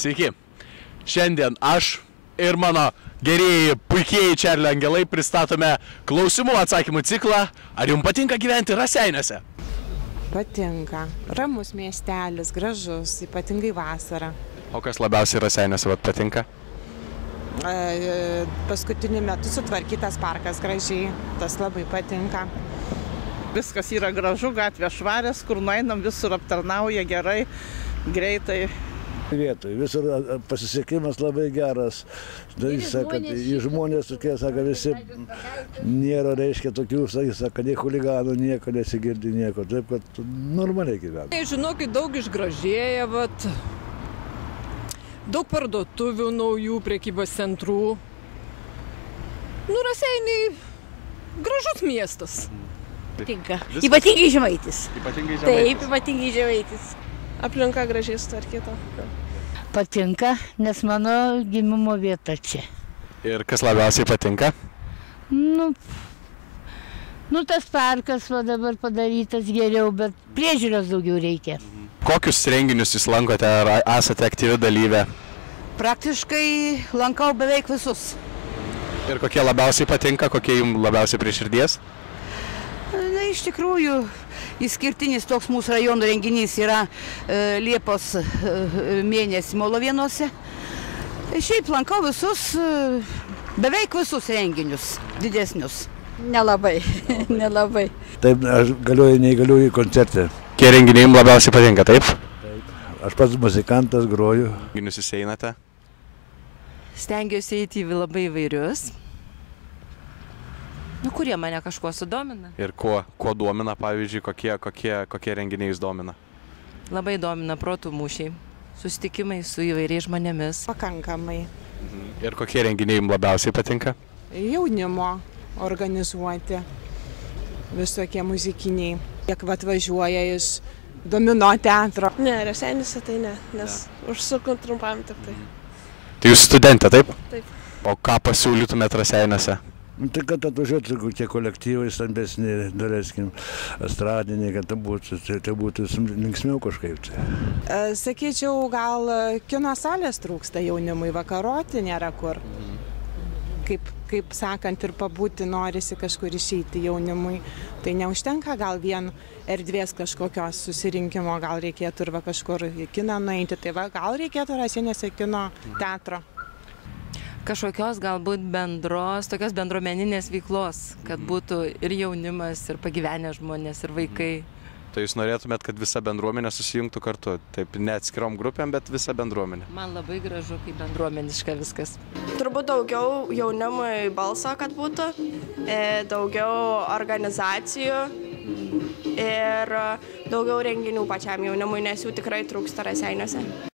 Sveiki. Šiandien aš ir mano gerieji, puikieji Čarlio angelai pristatome klausimų atsakymų ciklą. Ar jums patinka gyventi Raseiniuose? Patinka. Ramus miestelis, gražus, ypatingai vasarą. O kas labiausiai Raseiniuose patinka? Paskutiniu metu sutvarkytas parkas gražiai, tas labai patinka. Viskas yra gražu, gatvė švarės, kur nueinam, visur aptarnauja gerai, greitai. Vietoj. Visur pasisekimas labai geras. Žmonės tokie, sako, visi nėra, reiškia, tokių, sako, nei chuliganų, nieko nesigirdi, nieko. Taip, kad normaliai gyvena. Žinokit, daug išgražėja, daug parduotuvių naujų, prekybos centrų. Raseiniai gražus miestas. Patinka. Ypatingai Žemaitis. Taip, ypatingai Žemaitis. Aplinka gražiai sutvarkyta. Patinka, nes mano gimimo vieta čia. Ir kas labiausiai patinka? Tas parkas dabar padarytas geriau, bet priežiūros daugiau reikia. Kokius renginius jūs lankote, ar esate aktyvi dalyvė? Praktiškai lankau beveik visus. Ir kokie labiausiai patinka, kokie jums labiausiai prie širdies? Iš tikrųjų, išskirtinis toks mūsų rajono renginys yra Liepos mėnesį Molovėnuose. Šiaip lankau visus, beveik visus renginius, didesnius. Nelabai, nelabai. Taip, aš galiuoju neįgaliųjų koncerte. Kokie renginiai jums labiausiai patinka, taip? Taip. Aš pats muzikantas, groju. Renginius jūs einate? Stengiuosi eiti į labai įvairius. Kurie mane kažkuo sudomina. Ir kuo domina, pavyzdžiui, kokie renginiai jūs domina? Labai domina protų mūšiai, susitikimai su įvairiais žmonėmis. Pakankamai. Ir kokie renginiai jums labiausiai patinka? Jaunimo organizuoti, visokie muzikiniai. Kiek atvažiuoja iš Domino teatro. Ne, Raseiniuose tai ne, nes užsuku trumpam tik tai. Tai jūs studentė, taip? Taip. O ką pasiūlytumėt Raseiniuose? Tai kad atvažiuotų kokie kolektyvai stambesni, daleiskim, estradiniai, kad tai būtų linksmiau kažkaip. Sakyčiau, gal kino salės trūksta jaunimui, vakaroti nėra kur. Kaip sakant, ir pabūti norisi kažkur išeiti jaunimui. Tai neužtenka gal vien erdvės kažkokios susirinkimo, gal reikėtų ir kažkur į kiną nueiti. Tai gal reikėtų Raseiniuose kino teatro. Kažkokios galbūt tokios bendruomeninės veiklos, kad būtų ir jaunimas, ir pagyvenę žmonės, ir vaikai. Tai jūs norėtumėt, kad visa bendruomenė susijungtų kartu? Taip, ne atskirom grupėm, bet visa bendruomenė. Man labai gražu, kaip bendruomeniška viskas. Turbūt daugiau jaunimui balso, kad būtų, daugiau organizacijų ir daugiau renginių pačiam jaunimui, nes jų tikrai trūksta Raseiniuose.